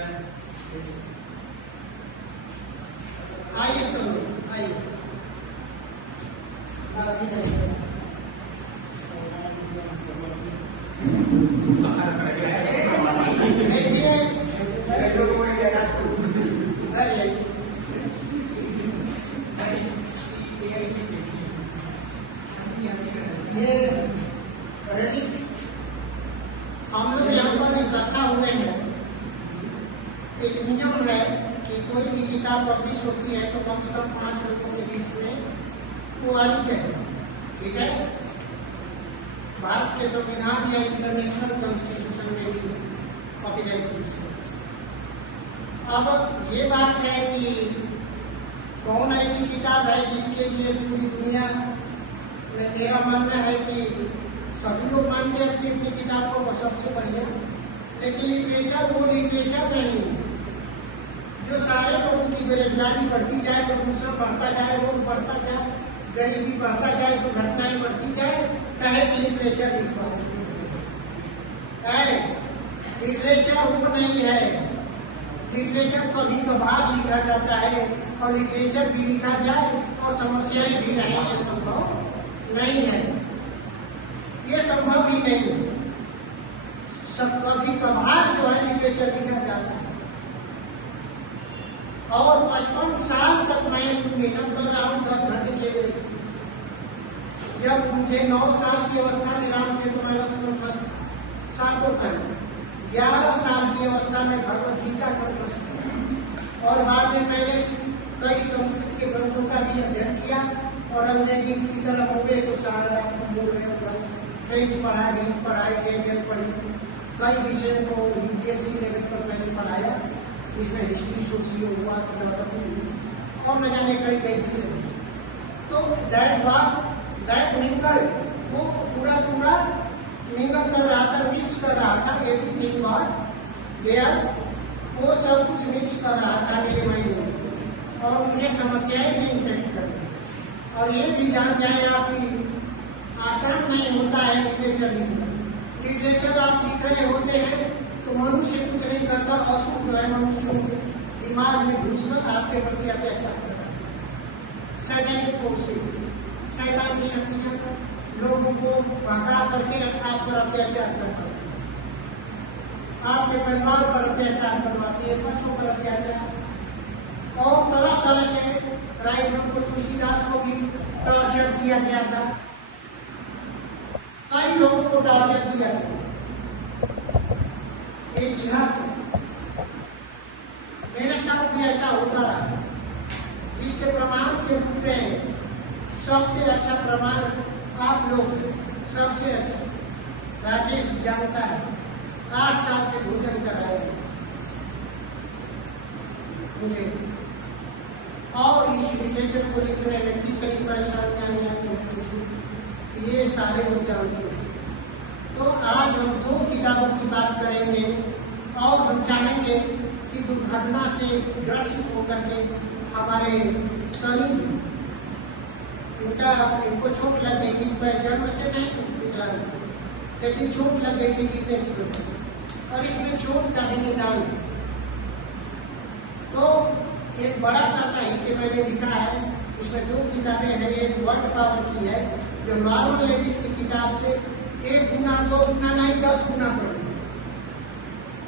आइए सुनो, आइए ये रेडी हम लोग यहाँ पर इकट्ठा हुए हैं। एक नियम है कि कोई भी किताब पब्लिश होती है तो कम से कम 5 लोगों के बीच में वो आनी चाहिए, ठीक है। भारत के संविधान या इंटरनेशनल कॉन्स्टिट्यूशन में भी कॉपीराइट रूल से। अब ये बात है कि कौन ऐसी किताब है जिसके लिए पूरी दुनिया में, मेरा मानना है कि सभी लोग मानते हैं अपनी अपनी किताबों को सबसे बढ़िया, लेकिन लिटरेचर वो लिटरेचर नहीं है जो सारे लोगों की बेरोजगारी बढ़ती जाए, प्रदूषण बढ़ता जाए, रोग बढ़ता जाए, गरीबी बढ़ता जाए, तो घटनाएं बढ़ती जाए, कहे कि लिटरेचर लिख पाए। लिटरेचर वो नहीं है। लिटरेचर कभी कभार लिखा जाता है और लिटरेचर भी लिखा जाए और समस्याएं भी रहें, ये संभव नहीं है, ये संभव ही नहीं है। सब कभी कभार जो है लिटरेचर लिखा जाता है। और 55 साल तक मैं मेहनत कर रहा हूँ 10 घंटे केवल एक से। जब मुझे 9 साल की अवस्था में रामचरितमानस था, सातों खंड, 11 साल की अवस्था में भगवद गीता का, और बाद में मैंने कई संस्कृत के ग्रंथों का भी अध्ययन किया और अंग्रेजी की तरफ हो गए तो सारा फ्रेंच पढ़ा, हिंदी पढ़ाई, गैगल पढ़ी, कई विषयों को यूपीएससी लेवल पर मैंने पढ़ाया, इसमें हिस्ट्री, सोशियो हुआ, फिलोसफी और न जाने कई विषय। तो दैट निकल वो पूरा निकल कर रहा था, मिक्स कर रहा था, एवरीथिंग वाज देयर, वो सब कुछ मिक्स कर रहा था मेरे माइंड में और मुझे समस्याएं भी इम्पैक्ट कर रही। और ये भी जान जाए आप कि आसान नहीं होता है लिटरेचर लिखना। लिटरेचर आप लिख रहे होते हैं तो मनुष्य कुछ नहीं करता, असुर जो है मनुष्य दिमाग में घुसकर आपके प्रति अत्याचार कर रहा है। सैटेनिक फोर्सेस, शैतानी शक्तियां लोगों को भगा करके आप पर अत्याचार करवाती है, आपके परिवार पर अत्याचार करवाती है, बच्चों पर अत्याचार, और तरह तरह से राइट को तुलसीदास को भी टॉर्चर किया गया था, कई लोगों को टॉर्चर किया गया। इतिहास मेरे साथ भी ऐसा होता रहा, जिसके प्रमाण के रूप में सबसे अच्छा प्रमाण आप लोग, सबसे अच्छा राजेश जानता है, 8 साल से भोजन कराया मुझे, और इस लिटरेचर को लिखने में कितनी परेशानियां आई ये सारे लोग जानते हैं। तो आज हम 2 किताबों की बात करेंगे और हम चाहेंगे कि दुर्घटना से ग्रसित होकर के हमारे सनी जी, इनको चोट लगेगी, जन्म से नहीं विकलांग, लेकिन चोट लगेगी गिरने की वजह से, और इसमें चोट का भी निदान है। तो एक बड़ा सा साहित्य मैंने लिखा है, इसमें 2 किताबें हैं। एक वर्ल्ड पावर की है जो नॉर्मल लेडीज की किताब से 1 गुना 2 गुना नहीं 10 गुना पढ़